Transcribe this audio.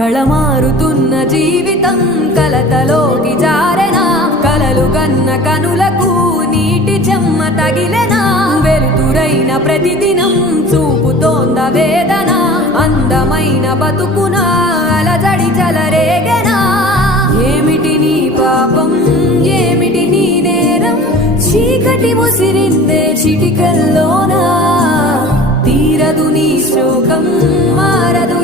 కళమారుతున్న జీవితం కలతలోకి జారెనా కలలు కన్న కనులకు నీటి చెమ్మ తగిలెనా వెలుతురైన ప్రతిదినం చూపుతోంద వేదన అందమైన బతుకున అలజడి చలరేగెనా ఏమిటి నీ పాపం ఏమిటి నీ నేరం చీకటి ముసిరిందే చిటికల్లోనా తీరదు నీ శోకం మారదు